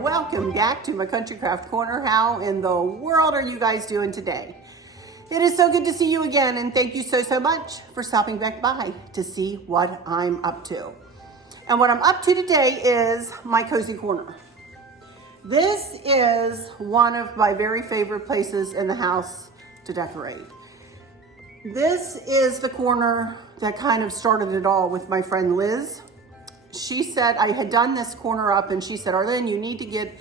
Welcome back to my Country Craft Corner. How in the world are you guys doing today? It is so good to see you again, and thank you so much for stopping back by to see what I'm up to. And what I'm up to today is my cozy corner. This is one of my very favorite places in the house to decorate. This is the corner that kind of started it all with my friend Liz. She said, I had done this corner up, and she said, Arlene, you need to get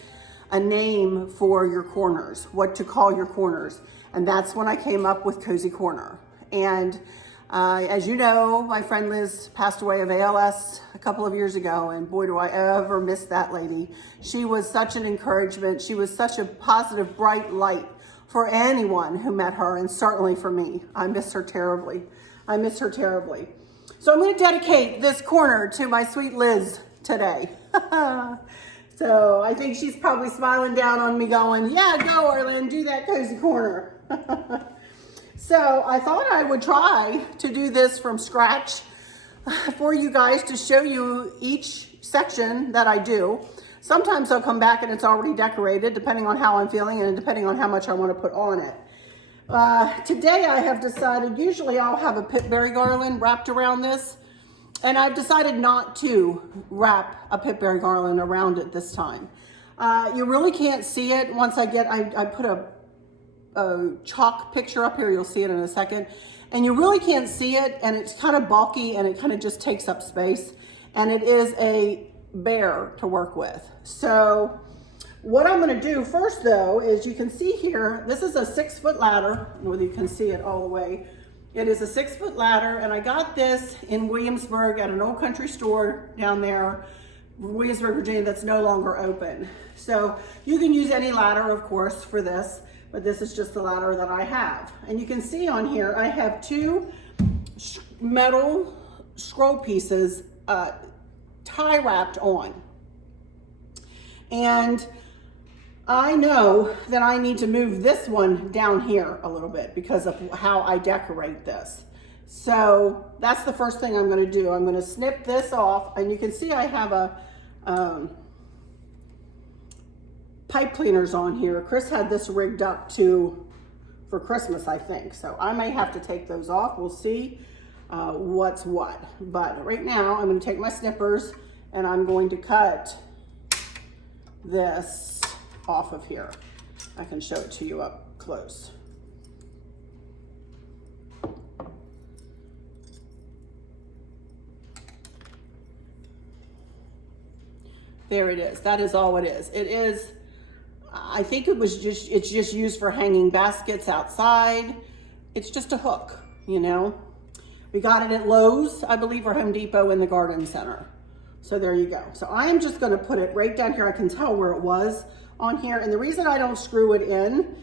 a name for your corners, what to call your corners. And that's when I came up with Cozy Corner. And as you know, my friend Liz passed away of ALS a couple of years ago, and boy, do I ever miss that lady. She was such an encouragement. She was such a positive, bright light for anyone who met her, and certainly for me. I miss her terribly. I miss her terribly. So I'm going to dedicate this corner to my sweet Liz today. So I think she's probably smiling down on me going, yeah, go Arlene, do that cozy corner. So I thought I would try to do this from scratch for you guys to show you each section that I do. Sometimes I'll come back and it's already decorated depending on how I'm feeling and depending on how much I want to put on it. Today I have decided, usually I'll have a Pip Berry garland wrapped around this, and I've decided not to wrap a Pip Berry garland around it this time. You really can't see it once I put a chalk picture up here, you'll see it in a second, and you really can't see it, and it's kind of bulky and it kind of just takes up space, and it is a bear to work with. So what I'm going to do first, though, is you can see here, this is a 6-foot ladder, whether you can see it all the way. It is a 6-foot ladder, and I got this in Williamsburg at an old country store down there, Williamsburg, Virginia, that's no longer open. So you can use any ladder, of course, for this, but this is just the ladder that I have. And you can see on here, I have 2 metal scroll pieces tie wrapped on. And I know that I need to move this one down here a little bit because of how I decorate this. So that's the first thing I'm going to do. I'm going to snip this off, and you can see I have a pipe cleaners on here. Chris had this rigged up for Christmas, I think. So I may have to take those off. We'll see what's what. But right now I'm going to take my snippers and I'm going to cut this off of here. I can show it to you up close. There it is. That is all it is. It is, I think it's just used for hanging baskets outside. It's just a hook, you know. We got it at Lowe's, I believe, or Home Depot in the garden center. So there you go. So I am just going to put it right down here. I can tell where it was on here. And the reason I don't screw it in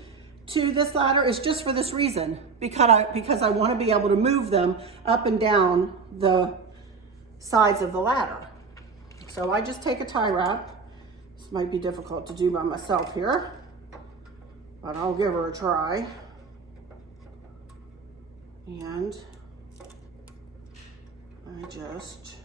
to this ladder is just for this reason, because I want to be able to move them up and down the sides of the ladder. So I just take a tie wrap. This might be difficult to do by myself here, but I'll give her a try. And I just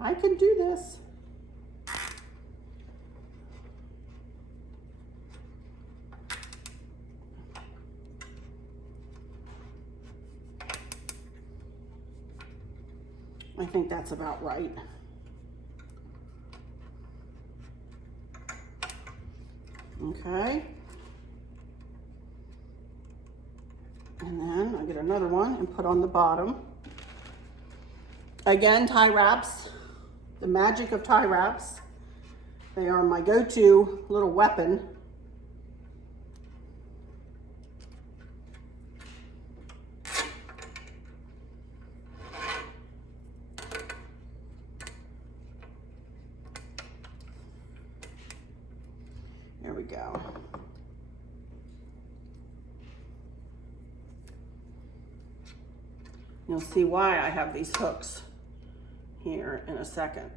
I can do this. I think that's about right. Okay. And then I get another one and put on the bottom. Again, tie wraps, the magic of tie wraps. They are my go-to little weapon. There we go. You'll see why I have these hooks here in a second.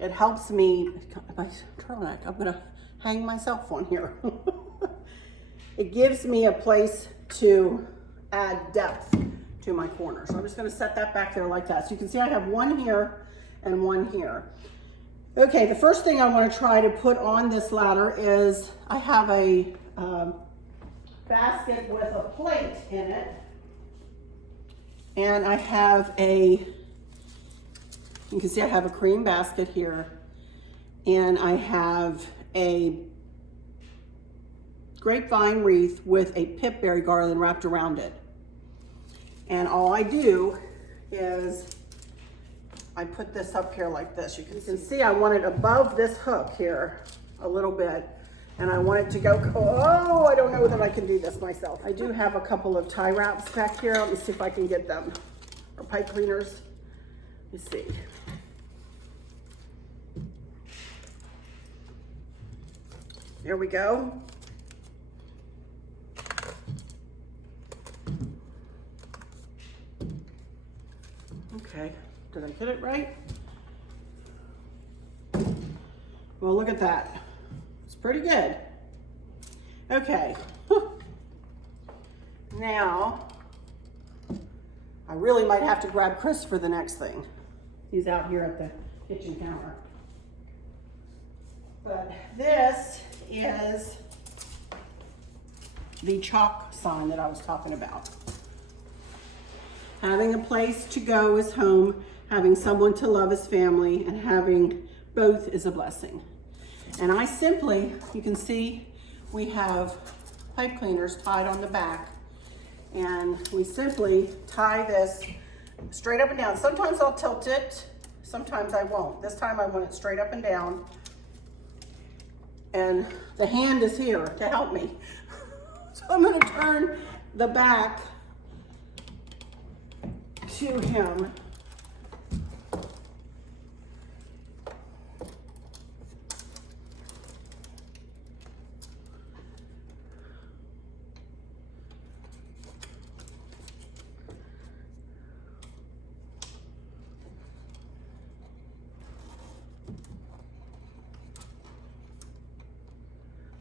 It helps me, my turtleneck, I'm gonna hang myself on here. It gives me a place to add depth to my corner. So I'm just gonna set that back there like that. So you can see I have one here and one here. Okay, the first thing I wanna try to put on this ladder is I have a basket with a plate in it. And I have you can see I have a cream basket here, and I have a grapevine wreath with a Pip Berry garland wrapped around it. And all I do is I put this up here like this. You can see I want it above this hook here a little bit, and I want it to go, oh, I don't know that I can do this myself. I do have a couple of tie wraps back here. Let me see if I can get them, or pipe cleaners. Let me see. There we go. Okay, did I get it right? Well, look at that. It's pretty good. Okay. Now, I really might have to grab Chris for the next thing. He's out here at the kitchen counter. But this is the chalk sign that I was talking about. Having a place to go is home, having someone to love is family, and having both is a blessing. And I simply, you can see we have pipe cleaners tied on the back, and we simply tie this straight up and down. Sometimes I'll tilt it, sometimes I won't. This time I want it straight up and down. And the hand is here to help me. So I'm gonna turn the back to him.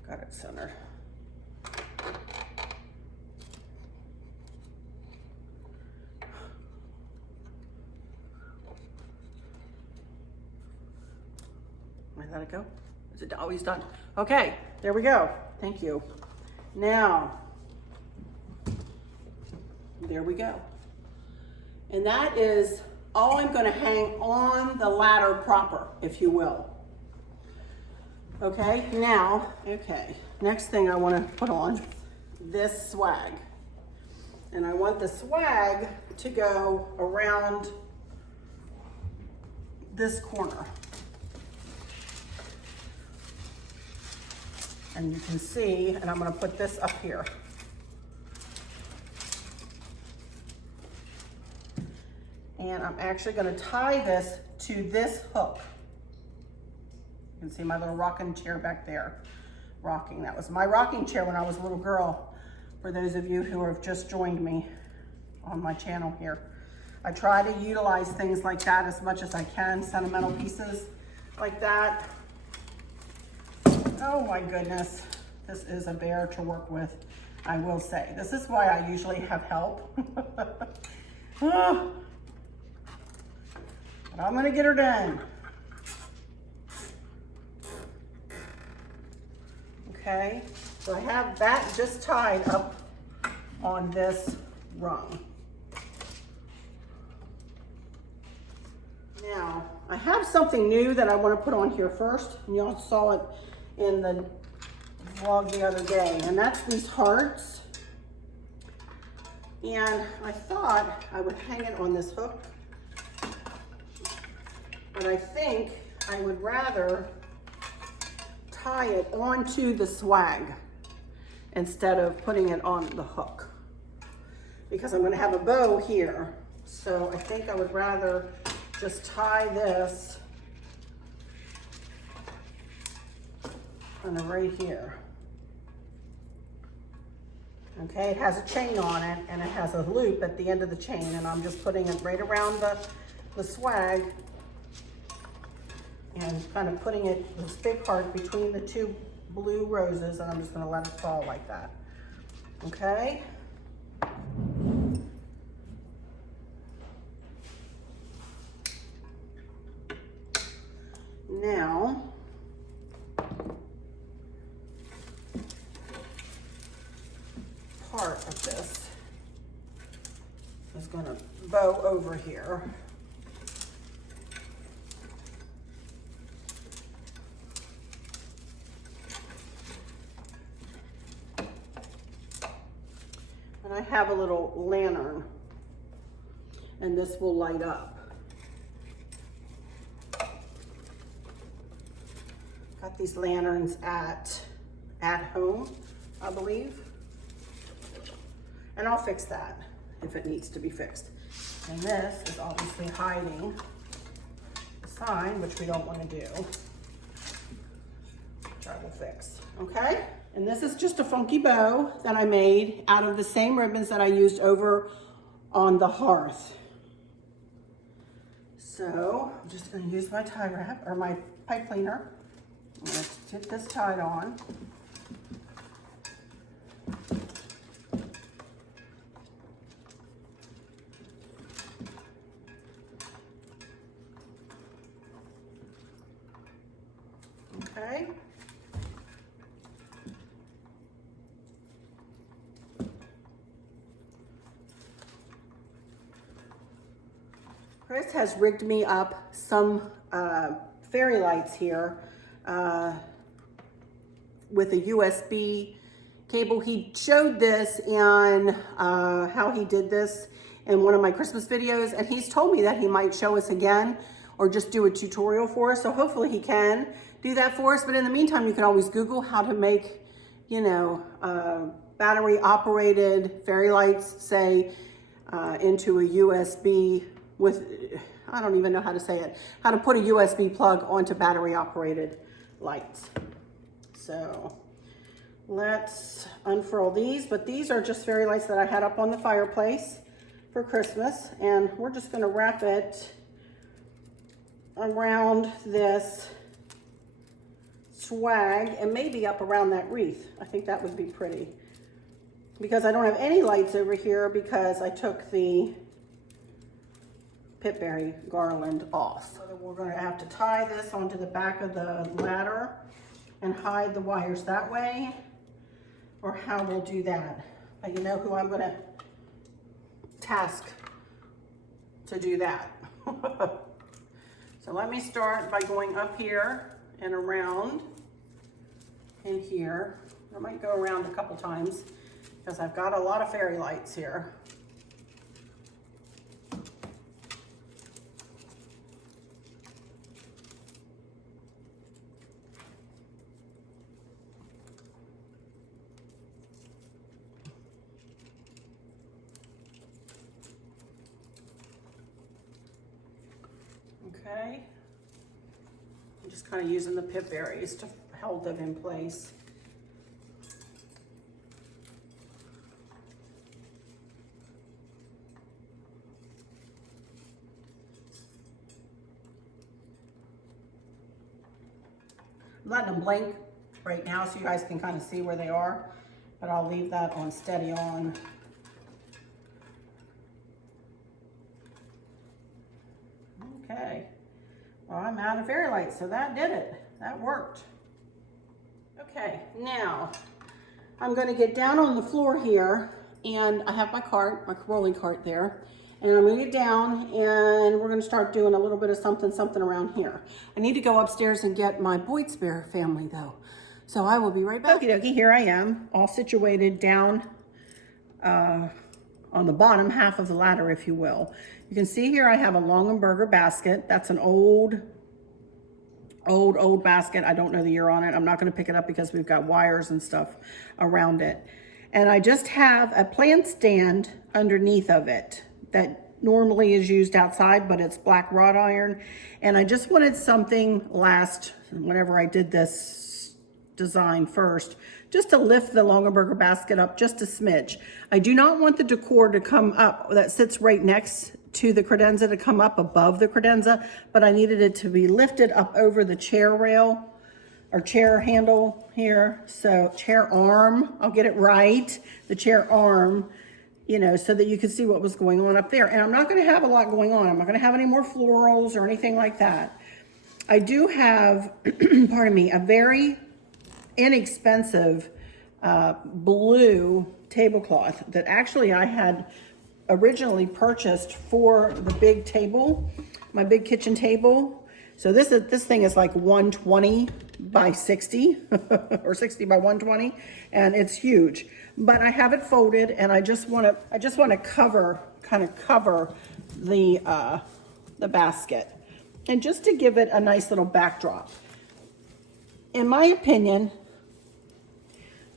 Got it centered. Let it go. Is it always done? Okay, there we go. Thank you. Now, there we go. And that is all I'm going to hang on the ladder proper, if you will. Okay, now, next thing I want to put on this swag. And I want the swag to go around this corner. And you can see, and I'm going to put this up here. And I'm actually going to tie this to this hook. You can see my little rocking chair back there, rocking. That was my rocking chair when I was a little girl, for those of you who have just joined me on my channel here. I try to utilize things like that as much as I can, sentimental pieces like that. Oh my goodness, this is a bear to work with, I will say. This is why I usually have help. But I'm gonna get her done. Okay, so I have that just tied up on this rung. Now, I have something new that I want to put on here first, and y'all saw it in the vlog the other day, and that's these hearts. And I thought I would hang it on this hook, but I think I would rather tie it onto the swag instead of putting it on the hook, because I'm going to have a bow here. So I think I would rather just tie this kind of right here. Okay, it has a chain on it and it has a loop at the end of the chain, and I'm just putting it right around the swag and kind of putting it, this big heart, between the two blue roses, and I'm just gonna let it fall like that. Okay? Now, part of this is gonna bow over here. And I have a little lantern, and this will light up. Got these lanterns at home, I believe. And I'll fix that if it needs to be fixed. And this is obviously hiding the sign, which we don't want to do, which I will fix, okay? And this is just a funky bow that I made out of the same ribbons that I used over on the hearth. So I'm just going to use my tie wrap, or my pipe cleaner. I'm going to get this tied on. Okay. Chris has rigged me up some fairy lights here with a USB cable. He showed this and how he did this in one of my Christmas videos, and he's told me that he might show us again or just do a tutorial for us. So hopefully he can do that for us. But in the meantime, you can always Google how to make, you know, battery operated fairy lights, say, into a USB with, I don't even know how to say it, how to put a USB plug onto battery operated lights. So let's unfurl these, but these are just fairy lights that I had up on the fireplace for Christmas, and we're just gonna wrap it around this swag and maybe up around that wreath. I think that would be pretty, because I don't have any lights over here because I took the Pip Berry garland off. So we're going to have to tie this onto the back of the ladder and hide the wires that way, or how we'll do that. But you know who I'm going to task to do that. So let me start by going up here and around in here. I might go around a couple times because I've got a lot of fairy lights here. Okay, I'm just kind of using the pip berries to hold them in place. I'm letting them blink right now so you guys can kind of see where they are, but I'll leave that on steady on. Okay, well, I'm out of fairy lights, so that did it. That worked. Okay, now I'm going to get down on the floor here, and I have my cart, my rolling cart there, and I'm going to get down and we're going to start doing a little bit of something around here. I need to go upstairs and get my Boyd Spare family though, so I will be right back. Okie dokie, here I am, all situated down on the bottom half of the ladder, if you will. You can see here I have a Longenberger basket. That's an old basket. I don't know the year on it. I'm not going to pick it up because we've got wires and stuff around it. And I just have a plant stand underneath of it that normally is used outside, but it's black wrought iron. And I just wanted something whenever I did this design first, just to lift the Longaberger basket up just a smidge. I do not want the decor to come up, that sits right next to the credenza, to come up above the credenza, but I needed it to be lifted up over the chair rail or chair handle here. So chair arm, I'll get it right, the chair arm, you know, so that you could see what was going on up there. And I'm not going to have a lot going on. I'm not going to have any more florals or anything like that. I do have, pardon me, a very inexpensive blue tablecloth that actually I had originally purchased for the big table, my big kitchen table. So this thing is like 120 by 60 or 60 by 120, and it's huge. But I have it folded, and I just want to cover the basket, and just to give it a nice little backdrop. In my opinion,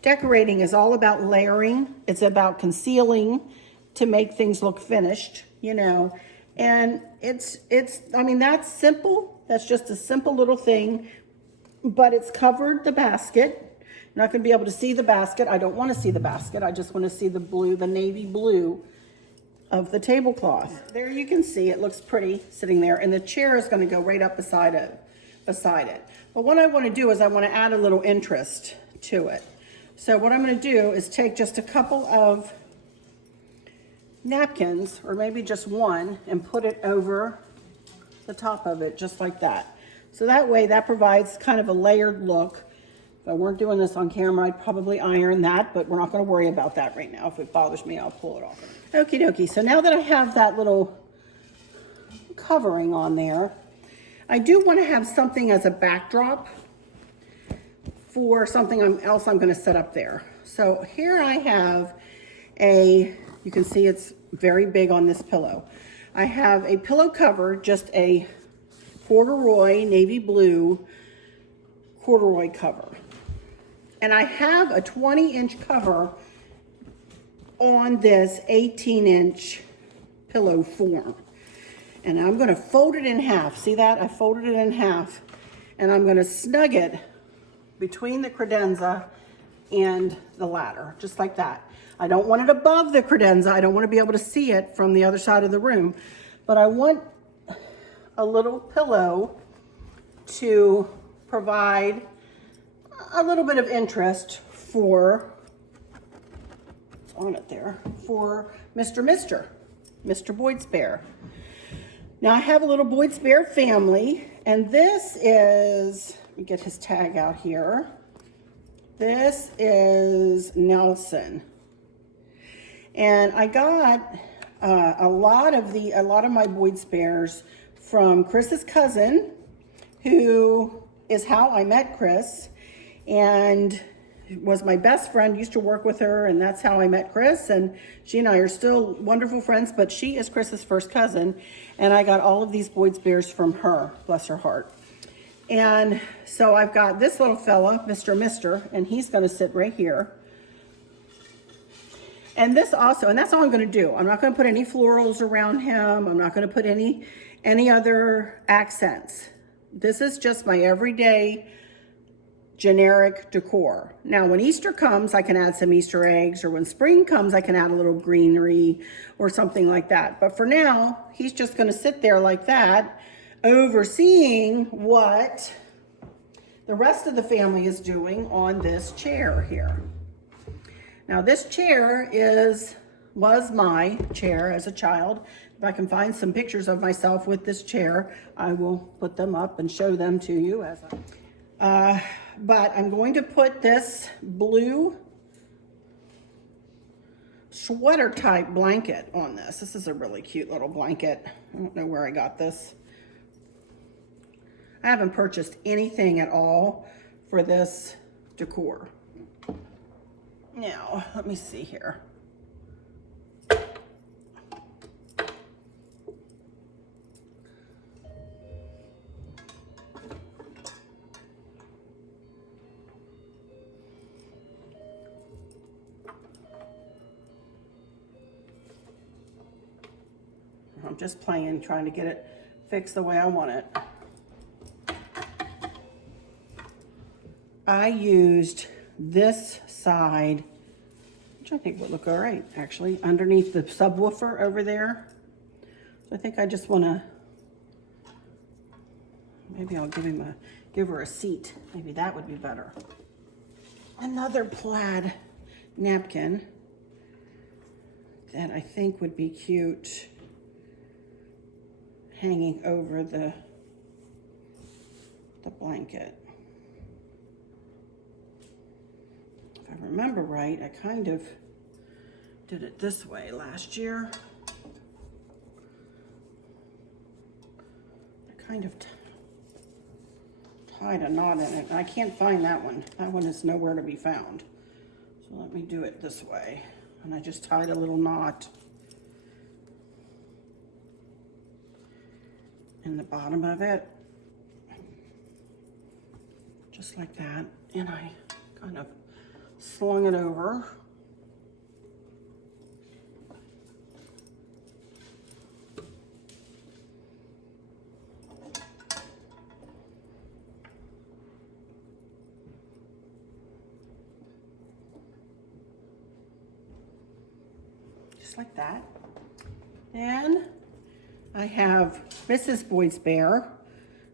decorating is all about layering. It's about concealing to make things look finished, you know. And I mean, that's simple. That's just a simple little thing, but it's covered the basket. You're not going to be able to see the basket. I don't want to see the basket. I just want to see the blue, the navy blue of the tablecloth. There you can see it looks pretty sitting there, and the chair is going to go right up beside it. But what I want to do is I want to add a little interest to it. So what I'm going to do is take just a couple of napkins, or maybe just one, and put it over the top of it, just like that. So that way, that provides kind of a layered look. If I weren't doing this on camera, I'd probably iron that, but we're not going to worry about that right now. If it bothers me, I'll pull it off. Okie dokie. So now that I have that little covering on there, I do want to have something as a backdrop for something else I'm going to set up there. So here I have you can see it's very big on this pillow. I have a pillow cover, just a corduroy, navy blue corduroy cover. And I have a 20-inch cover on this 18-inch pillow form. And I'm going to fold it in half. See that? I folded it in half. And I'm going to snug it between the credenza and the ladder, just like that. I don't want it above the credenza. I don't want to be able to see it from the other side of the room. But I want a little pillow to provide a little bit of interest for, it's on it there, for Mr. Boyd's Bear. Now I have a little Boyd's Bear family, and this is, let me get his tag out here. This is Nelson. And I got a lot of my Boyd's Bears from Chris's cousin, who is how I met Chris, and was my best friend, used to work with her, and that's how I met Chris, and she and I are still wonderful friends, but she is Chris's first cousin, and I got all of these Boyd's Bears from her, bless her heart. And so I've got this little fella, Mr., and he's going to sit right here. And this also, and that's all I'm going to do. I'm not going to put any florals around him. I'm not going to put any other accents. This is just my everyday generic decor. Now, when Easter comes, I can add some Easter eggs, or when spring comes, I can add a little greenery or something like that. But for now, he's just going to sit there like that, overseeing what the rest of the family is doing on this chair here. Now, this chair was my chair as a child. If I can find some pictures of myself with this chair, I will put them up and show them to you. But I'm going to put this blue sweater type blanket on this. This is a really cute little blanket. I don't know where I got this. I haven't purchased anything at all for this decor. Now, let me see here. I'm just playing, trying to get it fixed the way I want it. I used this side, which I think would look all right, actually, underneath the subwoofer over there. So I think I just want to, maybe I'll give her a seat. Maybe that would be better. Another plaid napkin that I think would be cute hanging over the blanket. If I remember right, I kind of did it this way last year. I kind of tied a knot in it. I can't find that one. That one is nowhere to be found. So let me do it this way. And I just tied a little knot in the bottom of it. Just like that. And I kind of slung it over. Just like that. Then I have Mrs. Boyd's Bear,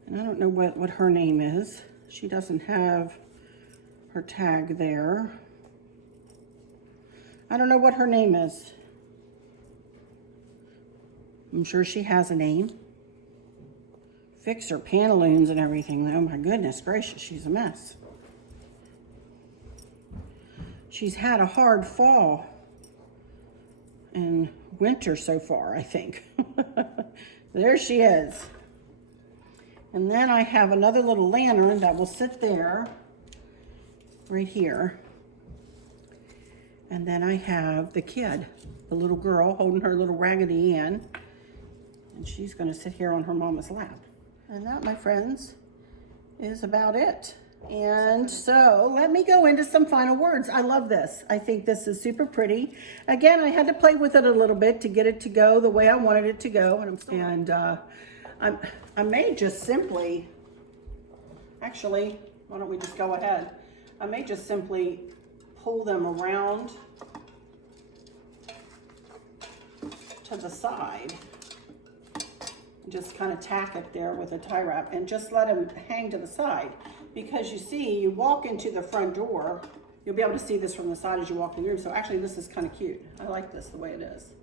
and I don't know what her name is. She doesn't have her tag there. I don't know what her name is. I'm sure she has a name. Fix her pantaloons and everything. Oh my goodness gracious, she's a mess. She's had a hard fall and winter so far, I think. There she is. And then I have another little lantern that will sit there, right here. And then I have the kid, the little girl holding her little Raggedy Ann. And she's gonna sit here on her mama's lap. And that, my friends, is about it. And so let me go into some final words. I love this. I think this is super pretty. Again, I had to play with it a little bit to get it to go the way I wanted it to go. I may just simply, actually, why don't we just go ahead? I may just simply pull them around to the side. Just kind of tack it there with a tie wrap and just let them hang to the side. Because you see, you walk into the front door, you'll be able to see this from the side as you walk in the room. So actually this is kind of cute. I like this the way it is.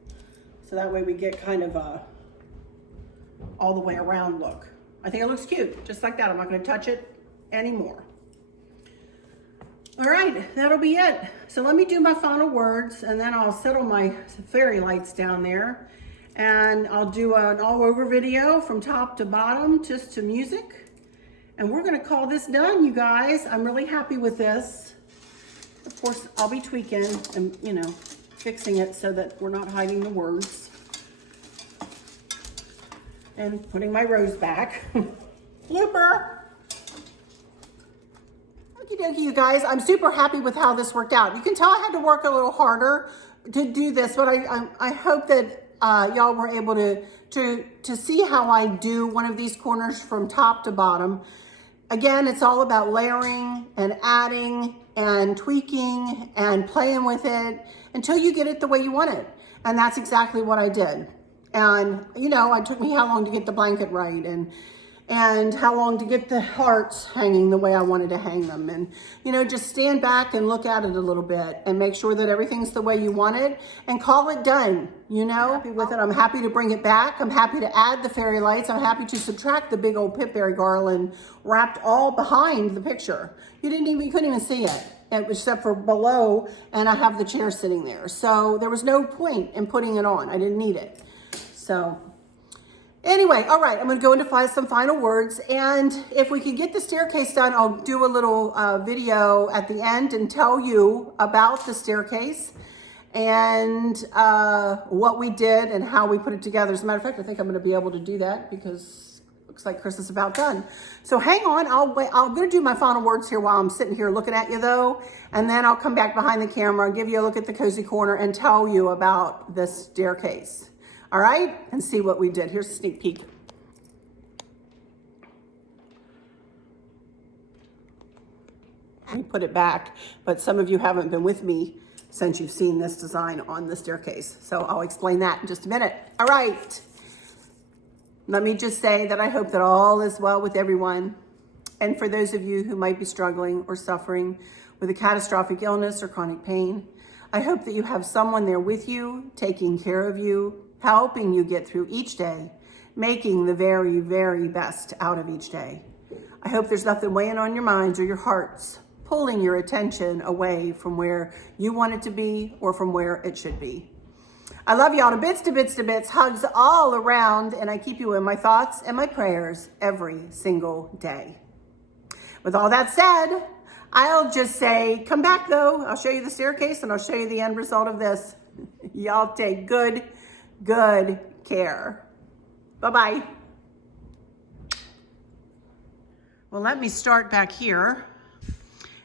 So that way we get kind of a all the way around look. I think it looks cute, just like that. I'm not gonna touch it anymore. All right, that'll be it. So let me do my final words and then I'll settle my fairy lights down there. And I'll do an all over video from top to bottom, just to music. And we're gonna call this done, you guys. I'm really happy with this. Of course, I'll be tweaking and, you know, fixing it so that we're not hiding the words. And putting my rose back. Blooper. Okie dokie, you guys. I'm super happy with how this worked out. You can tell I had to work a little harder to do this, but I hope that y'all were able to see how I do one of these corners from top to bottom. Again, it's all about layering and adding and tweaking and playing with it until you get it the way you want it. And that's exactly what I did. And, you know, it took me how long to get the blanket right and how long to get the hearts hanging the way I wanted to hang them. And, you know, just stand back and look at it a little bit and make sure that everything's the way you want it and call it done, you know? Happy with it. I'm happy to bring it back. I'm happy to add the fairy lights. I'm happy to subtract the big old Pip Berry garland wrapped all behind the picture. You couldn't even see it. Except for below, and I have the chair sitting there. So there was no point in putting it on. I didn't need it. So anyway, all right, I'm gonna go into some final words, and if we can get the staircase done, I'll do a little video at the end and tell you about the staircase and what we did and how we put it together. As a matter of fact, I think I'm gonna be able to do that because looks like Chris is about done. So hang on, I'm gonna do my final words here while I'm sitting here looking at you though, and then I'll come back behind the camera, give you a look at the cozy corner and tell you about the staircase. All right, and see what we did. Here's a sneak peek. Let me put it back, but some of you haven't been with me since you've seen this design on the staircase. So I'll explain that in just a minute. All right. Let me just say that I hope that all is well with everyone. And for those of you who might be struggling or suffering with a catastrophic illness or chronic pain, I hope that you have someone there with you, taking care of you, helping you get through each day, making the very, very best out of each day. I hope there's nothing weighing on your minds or your hearts, pulling your attention away from where you want it to be or from where it should be. I love y'all to bits, to bits, to bits, hugs all around, and I keep you in my thoughts and my prayers every single day. With all that said, I'll just say, come back though. I'll show you the staircase and I'll show you the end result of this. Y'all take good care. Bye-bye. Well, let me start back here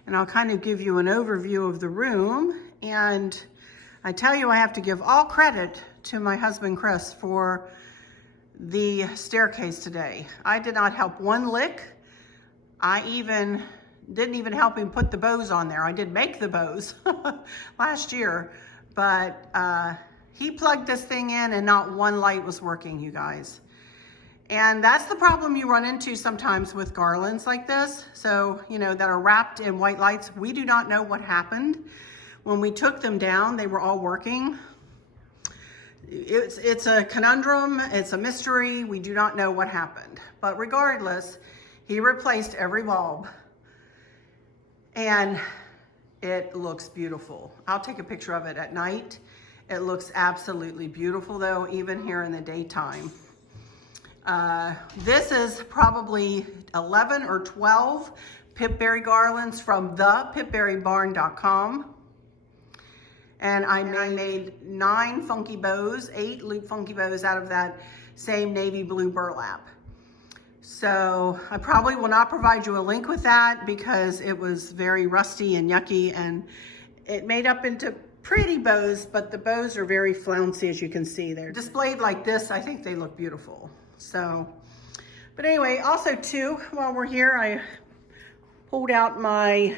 and I'll kind of give you an overview of the room. And I tell you, I have to give all credit to my husband, Chris, for the staircase today. I did not help one lick. I didn't even help him put the bows on there. I did make the bows last year, but he plugged this thing in and not one light was working, you guys. And that's the problem you run into sometimes with garlands like this. So, you know, that are wrapped in white lights. We do not know what happened. When we took them down, they were all working. It's a conundrum, it's a mystery. We do not know what happened. But regardless, he replaced every bulb. And it looks beautiful. I'll take a picture of it at night. It looks absolutely beautiful though, even here in the daytime. This is probably 11 or 12 Pip Berry garlands from thepipberrybarn.com. And I made 9 funky bows, 8 loop funky bows out of that same navy blue burlap. So I probably will not provide you a link with that because it was very rusty and yucky, and it made up into pretty bows, but the bows are very flouncy, as you can see. They're displayed like this. I think they look beautiful. So, but anyway, also too, while we're here, I pulled out my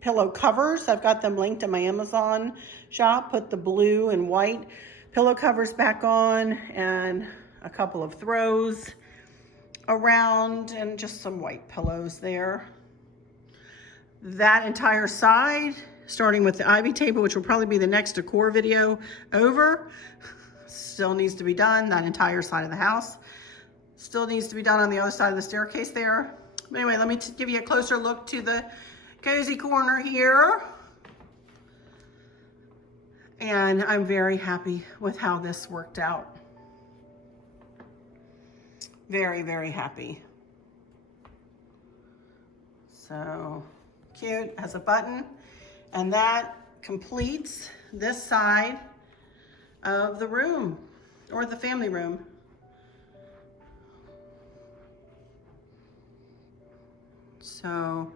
pillow covers. I've got them linked to my Amazon shop. Put the blue and white pillow covers back on and a couple of throws around and just some white pillows there. That entire side, starting with the ivy table, which will probably be the next decor video over, still needs to be done. That entire side of the house still needs to be done on the other side of the staircase there. But anyway, let me give you a closer look to the cozy corner here. And I'm very happy with how this worked out. Very, very happy. So cute, has a button, and that completes this side of the room, or the family room. So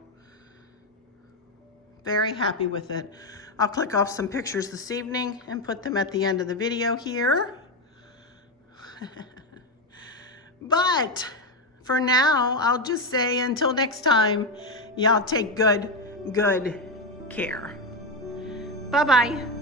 very happy with it. I'll click off some pictures this evening and put them at the end of the video here. But for now, I'll just say until next time, y'all take good care. Bye-bye.